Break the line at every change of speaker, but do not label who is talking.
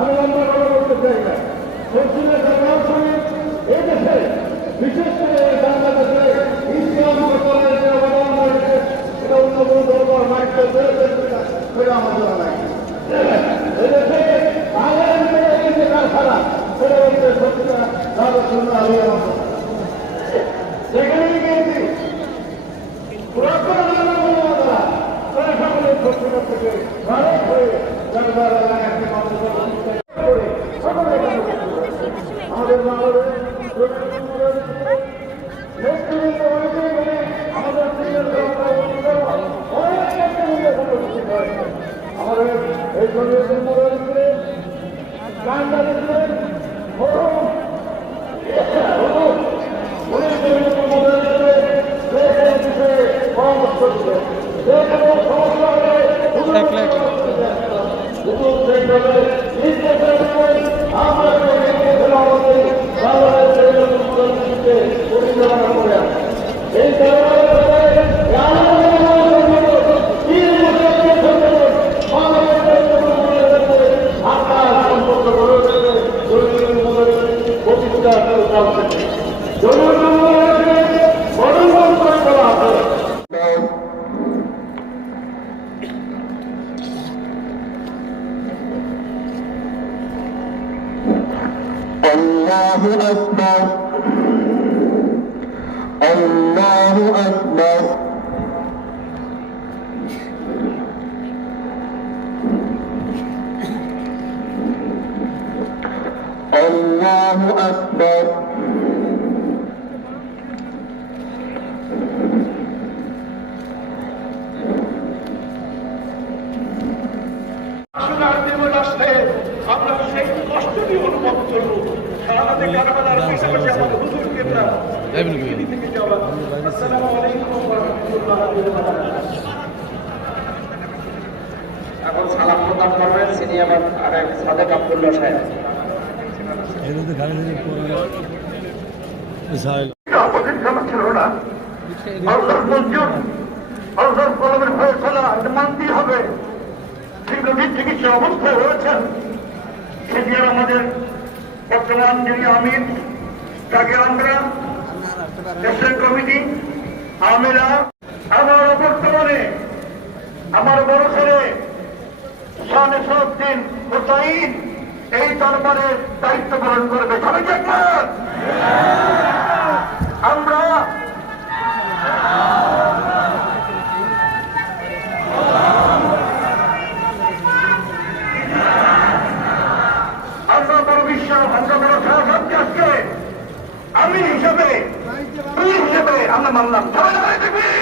আমি লম্বা কথা বলতে চাই না পশ্চিমের সরকার সমেত এই দেশে বিশেষ করে বাংলাদেশে ইসলাম প্রচারের যে অবদান রয়েছে, এটা অন্য কোনো দরবার মাইক সেটা আমার জানা নাই। এদেশে আমার যেখানে পুরাতন সকলের সত্যিটা থেকে ভারত হয়ে আমাদের বাংলাদেশের মূলকে পরিচালনা করে আসি। এই কারণে
الله أكبر. الله أكبر. الله أكبر
আসলে আন্দোলন আসলে আমরা সেই কষ্টটি অনুভব করবো সারাতে কারবালার পাশাপাশি আমাদের হুজুর কেবলা পৃথিবী থেকে যাওয়া আসসালামু আলাইকুম ওয়া রাহমাতুল্লাহি ওয়া বারাকাতুহু
এখন সালাম প্রদান করবেন সিনিয়র আরেক সাদেক আব্দুল্লাহ সাহেব
আমাদের জানা ছিল না আল্লাহর যিনি আমির বর্তমানে আমার বড় ছেলে শানে সবদিন হোসাইন এই দরবারের দায়িত্ব পালন করবে সবাই দেখবেন আমরা বিশ্বাস আমি হিসেবে হিসেবে আমরা মানলাম। সবাই